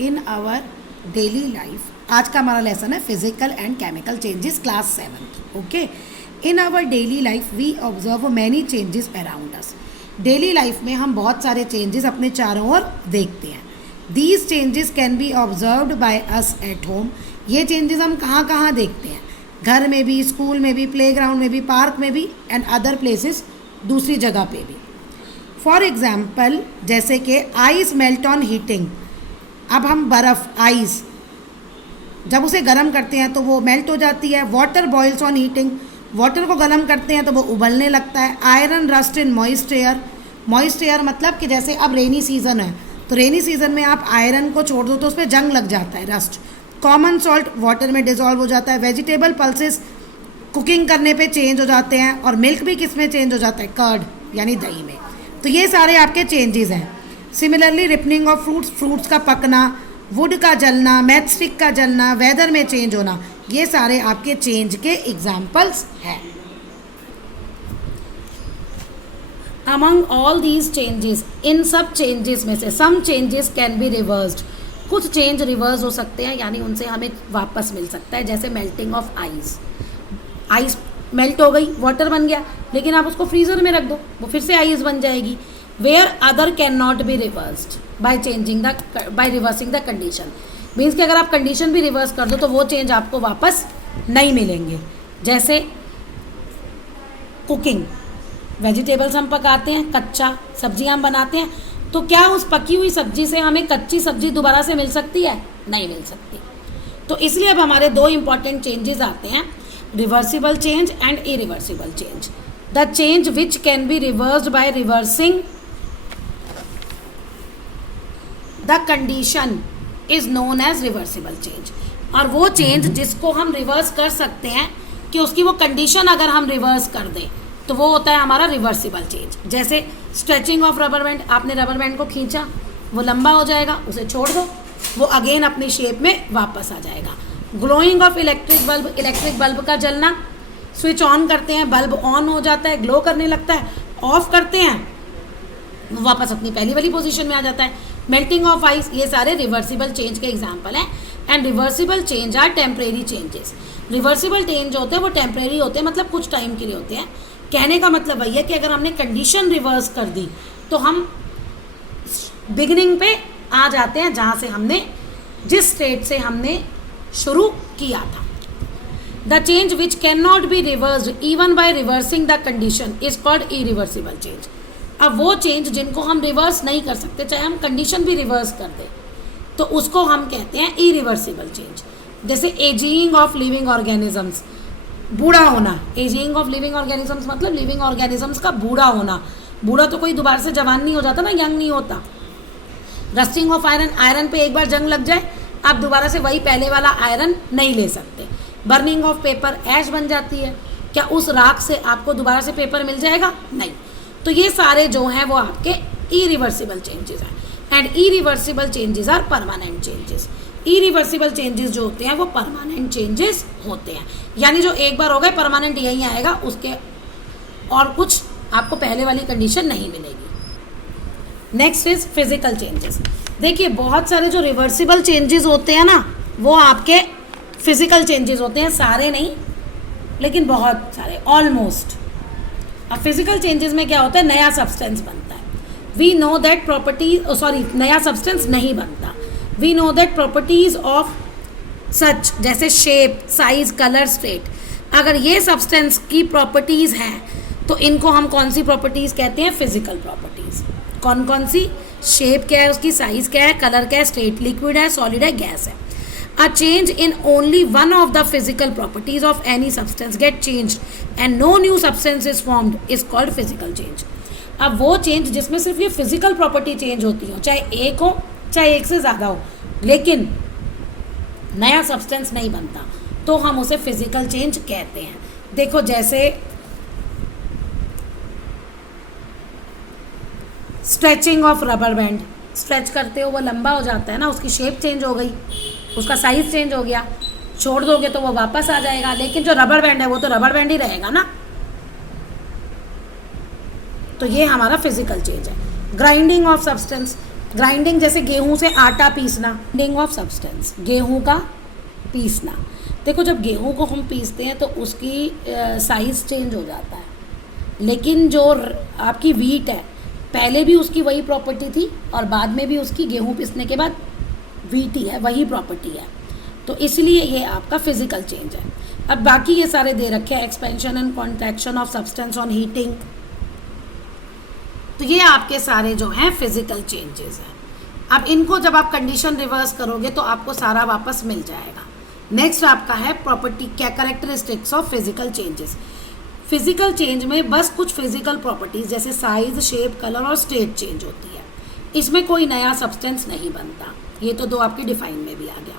In our daily life. आज का हमारा लेसन है physical and chemical changes, class 7th। Okay, in our daily life we observe many changes around us. Daily life में हम बहुत सारे चेंजेस अपने चारों ओर देखते हैं। These changes can B observed by us at home. ये चेंजेस हम कहाँ कहाँ देखते हैं? घर में भी, स्कूल में भी, प्लेग्राउंड में भी, पार्क में भी एंड अदर प्लेसेस, दूसरी जगह पे भी। फॉर एग्जाम्पल, जैसे कि आइस मेल्ट ऑन हीटिंग। अब हम बर्फ़, आइस जब उसे गर्म करते हैं तो वो मेल्ट हो जाती है। Water boils on heating, water को गर्म करते हैं तो वो उबलने लगता है। Iron rust in moist air. Moist air मतलब कि जैसे अब रेनी सीज़न है तो रेनी सीज़न में आप आयरन को छोड़ दो तो उस पर जंग लग जाता है, रस्ट। कॉमन सॉल्ट वाटर में डिज़ोल्व हो जाता है। वेजिटेबल पल्सेस कुकिंग करने पे चेंज हो जाते हैं। और मिल्क भी किस में चेंज हो जाता है? कर्ड यानी दही में। तो ये सारे आपके चेंजेस हैं। Similarly ripening of fruits, fruits का पकना, वुड का जलना, मैच स्टिक का जलना, वेदर में चेंज होना, ये सारे आपके चेंज के एग्जाम्पल्स हैं। अमंग ऑल दीज चेंजेस, इन सब चेंजेस में से some changes can be reversed. कुछ चेंज रिवर्स हो सकते हैं, यानी उनसे हमें वापस मिल सकता है। जैसे melting of ice, ice melt हो गई, वाटर बन गया, लेकिन आप उसको फ्रीज़र में रख दो, वो फिर से आइस बन जाएगी। Where other can not be reversed by reversing the condition. Means कि अगर आप कंडीशन भी रिवर्स कर दो तो वो चेंज आपको वापस नहीं मिलेंगे। जैसे कुकिंग, वेजिटेबल्स हम पकाते हैं, कच्चा सब्जियां हम बनाते हैं, तो क्या उस पकी हुई सब्जी से हमें कच्ची सब्जी दोबारा से मिल सकती है? नहीं मिल सकती। तो इसलिए अब हमारे दो इंपॉर्टेंट चेंजेस आते हैं, reversible change and irreversible change. The change which can be reversed by reversing the condition is known as reversible change. और वो चेंज जिसको हम रिवर्स कर सकते हैं कि उसकी वो कंडीशन अगर हम रिवर्स कर दें तो वो होता है हमारा रिवर्सिबल चेंज। जैसे स्ट्रेचिंग ऑफ रबर बैंड, आपने रबर बैंड को खींचा, वो लंबा हो जाएगा, उसे छोड़ दो, वो अगेन अपनी शेप में वापस आ जाएगा। Glowing of electric bulb, electric bulb का जलना, स्विच ऑन करते हैं, बल्ब ऑन हो जाता है, ग्लो करने लगता है, ऑफ करते हैं, वो वापस अपनी पहली वाली पोजीशन में आ जाता है। मेल्टिंग ऑफ आइस, ये सारे रिवर्सिबल चेंज के एग्जाम्पल हैं। And reversible change are temporary changes. Reversible change होते हैं वो टेम्परेरी होते हैं, मतलब कुछ टाइम के लिए होते हैं। कहने का मतलब वही है कि अगर हमने कंडीशन रिवर्स कर दी तो हम बिगिनिंग पे आ जाते हैं जहाँ से हमने, जिस स्टेट से हमने शुरू किया था। The change which can not be reversed even bye reversing the condition is called irreversible change. अब वो चेंज जिनको हम रिवर्स नहीं कर सकते, चाहे हम कंडीशन भी रिवर्स कर दें, तो उसको हम कहते हैं इरिवर्सिबल चेंज। जैसे एजिंग ऑफ लिविंग ऑर्गेनिजम्स, बूढ़ा होना। एजिंग ऑफ लिविंग ऑर्गेनिजम्स मतलब लिविंग ऑर्गेनिजम्स का बूढ़ा होना। बूढ़ा तो कोई दोबारा से जवान नहीं हो जाता ना, यंग नहीं होता। रस्टिंग ऑफ आयरन, आयरन पे एक बार जंग लग जाए आप दोबारा से वही पहले वाला आयरन नहीं ले सकते। बर्निंग ऑफ पेपर, ऐश बन जाती है, क्या उस राख से आपको दोबारा से पेपर मिल जाएगा? नहीं। तो ये सारे जो हैं वो आपके इरिवर्सिबल चेंजेस हैं। And irreversible changes are permanent changes. Irreversible changes जो होते हैं वो परमानेंट चेंजेस होते हैं, यानी जो एक बार हो गए परमानेंट यही आएगा, उसके और कुछ आपको पहले वाली कंडीशन नहीं मिलेगी। Next is physical changes. देखिए बहुत सारे जो रिवर्सिबल चेंजेस होते हैं ना वो आपके फिजिकल चेंजेस होते हैं, सारे नहीं लेकिन बहुत सारे, ऑलमोस्ट। अब फिजिकल चेंजेस में क्या होता है? नया सब्सटेंस बनता है। We know that properties, sorry नया सब्सटेंस नहीं बनता। We know that properties of such, जैसे शेप, साइज, कलर, स्टेट, अगर ये सब्सटेंस की प्रॉपर्टीज़ हैं तो इनको हम कौन सी प्रॉपर्टीज़ कहते हैं? Physical properties. कौन कौन सी? शेप क्या है उसकी, साइज क्या है, कलर क्या है, स्टेट लिक्विड है, सॉलिड है, गैस है। A change in only one of the physical properties of any substance get changed and no new substance is formed is called physical change. अब वो चेंज जिसमें सिर्फ ये फिजिकल प्रॉपर्टी चेंज होती हो, चाहे एक हो चाहे एक से ज़्यादा हो, लेकिन नया सब्सटेंस नहीं बनता, तो हम उसे फिजिकल चेंज कहते हैं। देखो जैसे stretching of rubber band, stretch करते हो वो लंबा हो जाता है ना, उसकी शेप चेंज हो गई, उसका साइज चेंज हो गया, छोड़ दोगे तो वो वापस आ जाएगा, लेकिन जो रबर बैंड है वो तो रबर बैंड ही रहेगा ना। तो ये हमारा फिजिकल चेंज है। ग्राइंडिंग ऑफ सब्सटेंस, ग्राइंडिंग जैसे गेहूं से आटा पीसना, ग्राइंडिंग ऑफ सब्सटेंस, गेहूं का पीसना। देखो जब गेहूं को हम पीसते हैं तो उसकी साइज़ चेंज हो जाता है, लेकिन जो आपकी वीट है पहले भी उसकी वही प्रॉपर्टी थी और बाद में भी उसकी गेहूं पीसने के बाद वीट ही है, वही प्रॉपर्टी है। तो इसलिए ये आपका फिजिकल चेंज है। अब बाकी ये सारे दे रखे हैं, expansion and contraction of substance on heating, तो ये आपके सारे जो हैं फिजिकल चेंजेस हैं। अब इनको जब आप कंडीशन रिवर्स करोगे तो आपको सारा वापस मिल जाएगा। नेक्स्ट आपका है प्रॉपर्टी, क्या characteristics of physical changes. Physical change में बस कुछ फिजिकल प्रॉपर्टीज जैसे साइज, शेप, कलर और स्टेट चेंज होती है। इसमें कोई नया सब्सटेंस नहीं बनता। ये तो दो आपके डिफाइन में भी आ गया।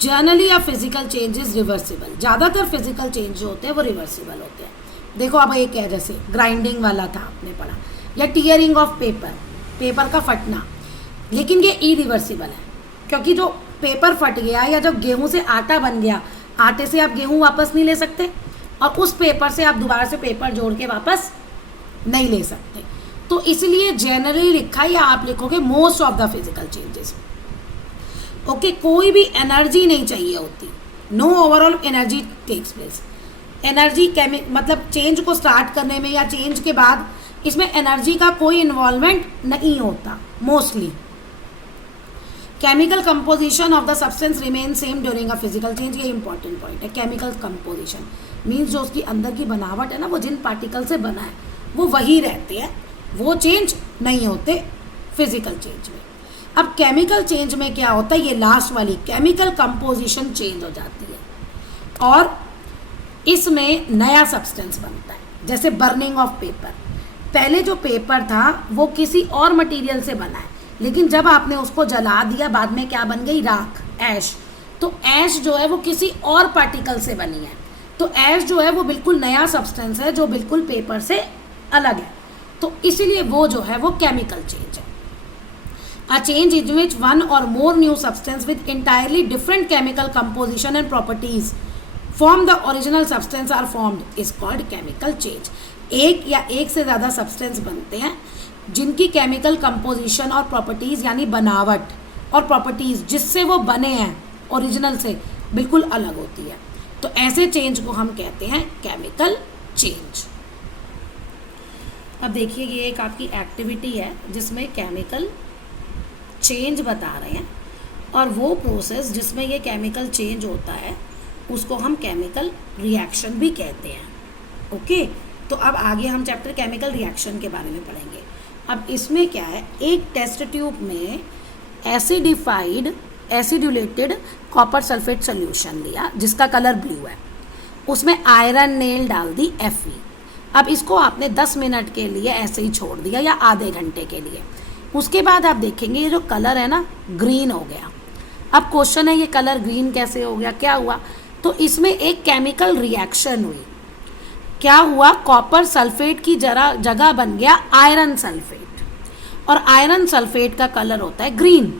Generally a physical change is reversible, ज़्यादातर फिजिकल चेंज जो होते हैं वो रिवर्सिबल होते हैं। देखो अब एक है जैसे ग्राइंडिंग वाला था आपने पढ़ा, या टीयरिंग ऑफ पेपर, पेपर का फटना, लेकिन ये इरिवर्सिबल है क्योंकि जो पेपर फट गया या जब गेहूं से आटा बन गया, आटे से आप गेहूं वापस नहीं ले सकते और उस पेपर से आप दोबारा से पेपर जोड़ के वापस नहीं ले सकते। तो इसलिए जनरली लिखा या आप लिखोगे most of the physical changes. Okay, कोई भी एनर्जी नहीं चाहिए होती, no overall energy takes place. Energy मतलब चेंज को स्टार्ट करने में या चेंज के बाद इसमें एनर्जी का कोई इन्वॉल्वमेंट नहीं होता mostly. Chemical composition of the substance remain same during a physical change, ये इंपॉर्टेंट पॉइंट है। केमिकल कंपोजिशन मीन्स जो उसकी अंदर की बनावट है ना, वो जिन पार्टिकल से बना है वो वही रहते हैं, वो चेंज नहीं होते फिजिकल चेंज में। अब केमिकल चेंज में क्या होता है, ये लास्ट वाली केमिकल कंपोजिशन चेंज हो जाती है और इसमें नया सब्सटेंस बनता है। जैसे बर्निंग ऑफ पेपर, पहले जो पेपर था वो किसी और मटेरियल से बना है, लेकिन जब आपने उसको जला दिया बाद में क्या बन गई, राख, ऐश। तो ऐश जो है वो किसी और पार्टिकल से बनी है, तो ऐश जो है वो बिल्कुल नया सब्सटेंस है जो बिल्कुल पेपर से अलग है। तो इसीलिए वो जो है वो केमिकल चेंज है। A change in which one or more new substance with entirely different chemical composition and properties from the original substance are formed is called chemical change। एक या एक से ज़्यादा सब्सटेंस बनते हैं जिनकी केमिकल कंपोजिशन और प्रॉपर्टीज़ यानी बनावट और प्रॉपर्टीज़ जिससे वो बने हैं ओरिजिनल से बिल्कुल अलग होती है। तो ऐसे चेंज को हम कहते हैं केमिकल चेंज। अब देखिए ये एक आपकी एक्टिविटी है जिसमें केमिकल चेंज बता रहे हैं और वो प्रोसेस जिसमें ये केमिकल चेंज होता है उसको हम केमिकल रिएक्शन भी कहते हैं। ओके, तो अब आगे हम चैप्टर केमिकल रिएक्शन के बारे में पढ़ेंगे। अब इसमें क्या है, एक टेस्ट ट्यूब में एसिडुलेटेड कॉपर सल्फेट सोल्यूशन लिया जिसका कलर ब्लू है, उसमें आयरन नेल डाल दी Fe। अब इसको आपने 10 मिनट के लिए ऐसे ही छोड़ दिया या आधे घंटे के लिए। उसके बाद आप देखेंगे ये जो कलर है ना ग्रीन हो गया। अब क्वेश्चन है ये कलर ग्रीन कैसे हो गया, क्या हुआ? तो इसमें एक केमिकल रिएक्शन हुई। क्या हुआ, कॉपर सल्फेट की जगह बन गया आयरन सल्फेट और आयरन सल्फेट का कलर होता है ग्रीन।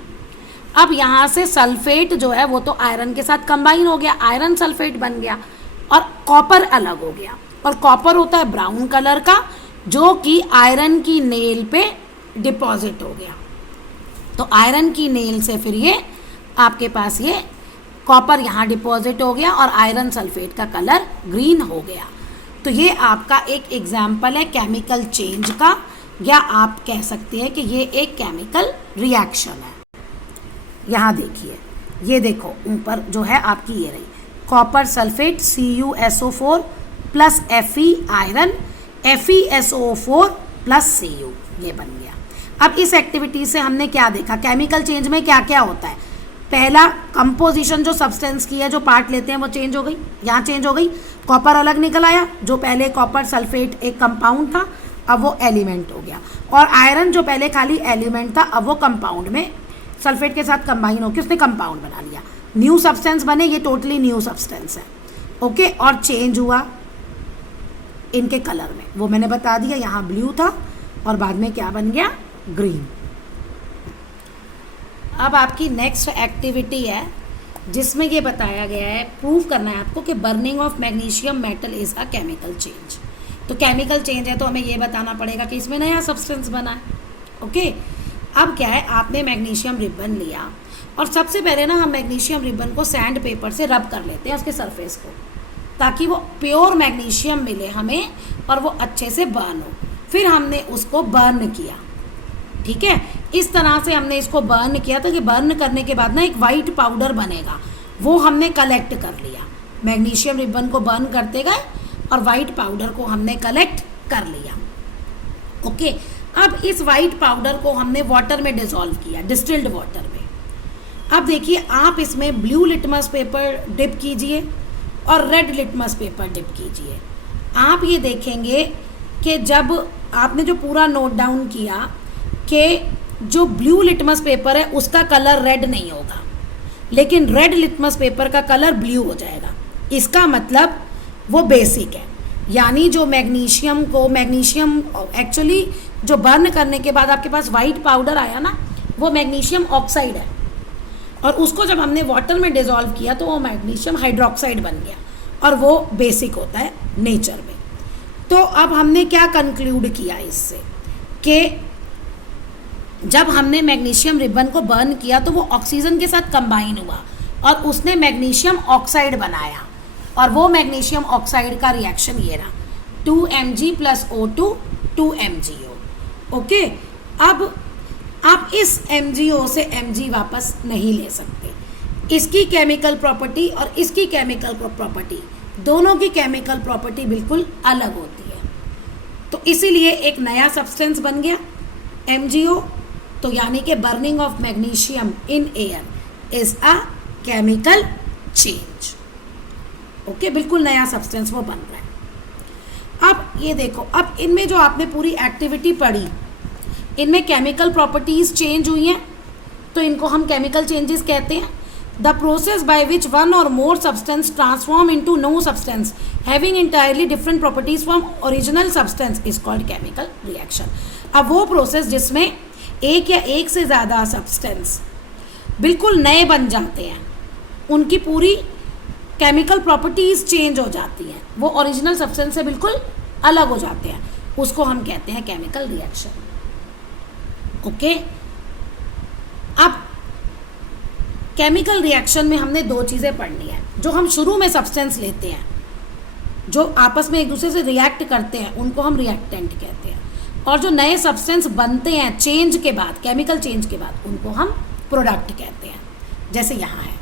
अब यहाँ से सल्फेट जो है वो तो आयरन के साथ कंबाइन हो गया, आयरन सल्फेट बन गया और कॉपर अलग हो गया। और कॉपर होता है ब्राउन कलर का जो कि आयरन की नेल पे डिपॉजिट हो गया। तो आयरन की नेल से फिर ये आपके पास ये कॉपर यहाँ डिपॉजिट हो गया और आयरन सल्फेट का कलर ग्रीन हो गया। तो ये आपका एक एग्जाम्पल है केमिकल चेंज का, या आप कह सकते हैं कि ये एक केमिकल रिएक्शन है। यहाँ देखिए, ये देखो ऊपर जो है आपकी ये रही copper sulphate CuSO4 plus Fe iron FeSO4 plus Cu, ये बन गया। अब इस एक्टिविटी से हमने क्या देखा, केमिकल चेंज में क्या क्या होता है। पहला, कंपोजिशन जो सब्सटेंस की है, जो पार्ट लेते हैं वो चेंज हो गई, यहाँ चेंज हो गई, कॉपर अलग निकल आया, जो पहले कॉपर सल्फेट एक कंपाउंड था अब वो एलिमेंट हो गया, और आयरन जो पहले खाली एलिमेंट था अब वो कंपाउंड में सल्फेट के साथ कंबाइन होकर उसने कंपाउंड बना लिया, न्यू सब्सटेंस बने, ये टोटली न्यू सब्सटेंस है। ओके, और चेंज हुआ इनके कलर में, वो मैंने बता दिया, यहाँ ब्लू था और बाद में क्या बन गया, ग्रीन। अब आपकी नेक्स्ट एक्टिविटी है जिसमें ये बताया गया है, प्रूव करना है आपको कि burning of magnesium metal is a chemical change. तो केमिकल चेंज है तो हमें ये बताना पड़ेगा कि इसमें नया सब्सटेंस बना है। ओके, अब क्या है, आपने मैग्नीशियम रिबन लिया और सबसे पहले ना हम मैग्नीशियम रिबन को सैंड पेपर से रब कर लेते हैं उसके सरफेस को, ताकि वो प्योर मैग्नीशियम मिले हमें और वो अच्छे से बर्न हो। फिर हमने उसको बर्न किया, ठीक है, इस तरह से हमने इसको बर्न किया था कि बर्न करने के बाद ना एक वाइट पाउडर बनेगा, वो हमने कलेक्ट कर लिया। मैग्नीशियम रिबन को बर्न करते गए और वाइट पाउडर को हमने कलेक्ट कर लिया। ओके, अब इस वाइट पाउडर को हमने वाटर में डिसॉल्व किया, डिस्टिल्ड वाटर में। अब देखिए, आप इसमें ब्लू लिटमस पेपर डिप कीजिए और रेड लिटमस पेपर डिप कीजिए। आप ये देखेंगे कि जब आपने जो पूरा नोट डाउन किया कि जो ब्लू लिटमस पेपर है उसका कलर रेड नहीं होगा, लेकिन रेड लिटमस पेपर का कलर ब्लू हो जाएगा। इसका मतलब वो बेसिक है, यानी जो मैग्नीशियम एक्चुअली जो बर्न करने के बाद आपके पास वाइट पाउडर आया ना, वो मैग्नीशियम ऑक्साइड है, और उसको जब हमने वाटर में डिसॉल्व किया तो वो मैग्नीशियम हाइड्रोक्साइड बन गया, और वो बेसिक होता है नेचर में। तो अब हमने क्या कंक्लूड किया इससे, कि जब हमने मैग्नीशियम रिबन को बर्न किया तो वो ऑक्सीजन के साथ कंबाइन हुआ और उसने मैग्नीशियम ऑक्साइड बनाया, और वो मैग्नीशियम ऑक्साइड का रिएक्शन ये रहा, 2Mg + O2 2MgO। ओके, अब आप इस MgO से Mg वापस नहीं ले सकते। इसकी केमिकल प्रॉपर्टी और इसकी केमिकल प्रॉपर्टी, दोनों की केमिकल प्रॉपर्टी बिल्कुल अलग होती है। तो इसीलिए एक नया सब्सटेंस बन गया MgO। तो यानी कि burning of magnesium in air is a chemical change. Okay, बिल्कुल नया सब्सटेंस वो बन रहा है। अब ये देखो, अब इनमें जो आपने पूरी एक्टिविटी पढ़ी, इनमें केमिकल प्रॉपर्टीज चेंज हुई हैं, तो इनको हम केमिकल चेंजेस कहते हैं। The process by which one or more substance transform into new substance having entirely different properties from original substance is called chemical reaction. अब वो प्रोसेस जिसमें एक या एक से ज़्यादा सब्सटेंस बिल्कुल नए बन जाते हैं, उनकी पूरी केमिकल प्रॉपर्टीज चेंज हो जाती हैं, वो ओरिजिनल सब्सटेंस से बिल्कुल अलग हो जाते हैं, उसको हम कहते हैं केमिकल रिएक्शन। ओके, अब केमिकल रिएक्शन में हमने दो चीज़ें पढ़नी है। जो हम शुरू में सब्सटेंस लेते हैं, जो आपस में एक दूसरे से रिएक्ट करते हैं, उनको हम रिएक्टेंट कहते हैं, और जो नए सब्सटेंस बनते हैं चेंज के बाद, केमिकल चेंज के बाद, उनको हम प्रोडक्ट कहते हैं। जैसे यहाँ है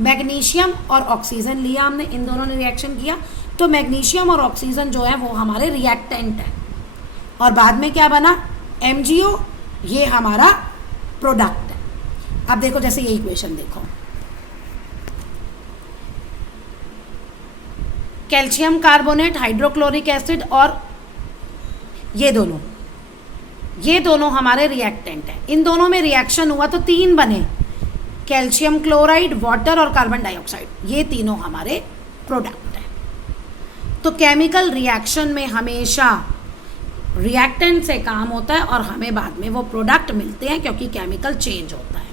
मैग्नीशियम और ऑक्सीजन लिया हमने, इन दोनों ने रिएक्शन किया, तो मैग्नीशियम और ऑक्सीजन जो है वो हमारे रिएक्टेंट है, और बाद में क्या बना MgO, ये हमारा प्रोडक्ट है। अब देखो, जैसे ये इक्वेशन देखो, कैल्शियम कार्बोनेट, हाइड्रोक्लोरिक एसिड, और ये दोनों हमारे रिएक्टेंट हैं। इन दोनों में रिएक्शन हुआ तो तीन बने, कैल्शियम क्लोराइड, वाटर और कार्बन डाइऑक्साइड, ये तीनों हमारे प्रोडक्ट हैं। तो केमिकल रिएक्शन में हमेशा रिएक्टेंट से काम होता है और हमें बाद में वो प्रोडक्ट मिलते हैं, क्योंकि केमिकल चेंज होता है।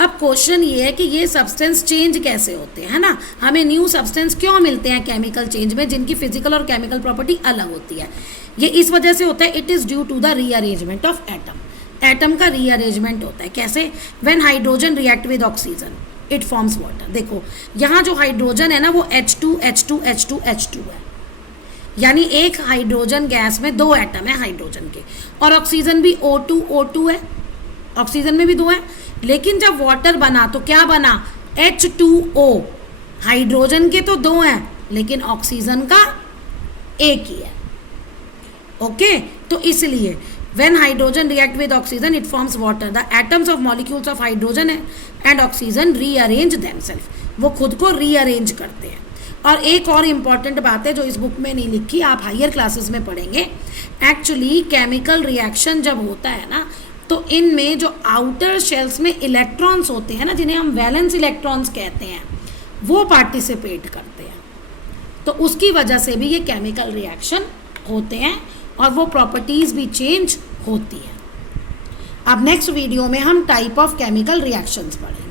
अब क्वेश्चन ये है कि ये सब्सटेंस चेंज कैसे होते हैं, है ना, हमें न्यू सब्सटेंस क्यों मिलते हैं केमिकल चेंज में, जिनकी फिजिकल और केमिकल प्रॉपर्टी अलग होती है। ये इस वजह से होता है, it is due to the rearrangement of atom. Atom का रीअरेंजमेंट होता है कैसे, when hydrogen react with oxygen it forms water. देखो, यहाँ जो हाइड्रोजन है ना, वो H2 H2 H2 H2 है, यानी एक हाइड्रोजन गैस में दो एटम है हाइड्रोजन के, और ऑक्सीजन भी O2 O2 है, ऑक्सीजन में भी दो है। लेकिन जब वाटर बना तो क्या बना, H2O। हाइड्रोजन के तो दो हैं, लेकिन ऑक्सीजन का एक ही है। ओके, तो इसलिए when hydrogen react with oxygen it forms water, the atoms of molecules of hydrogen and oxygen rearrange themselves, वो खुद को रीअरेंज करते हैं। और एक और इम्पॉर्टेंट बात है जो इस बुक में नहीं लिखी, आप हायर क्लासेस में पढ़ेंगे। एक्चुअली केमिकल रिएक्शन जब होता है ना, तो इनमें जो आउटर शेल्स में इलेक्ट्रॉन्स होते हैं ना, जिन्हें हम वैलेंस इलेक्ट्रॉन्स कहते हैं, वो पार्टिसिपेट करते हैं। तो उसकी वजह से भी ये केमिकल रिएक्शन होते हैं और वो प्रॉपर्टीज़ भी चेंज होती हैं। अब नेक्स्ट वीडियो में हम टाइप ऑफ केमिकल रिएक्शंस पढ़ेंगे।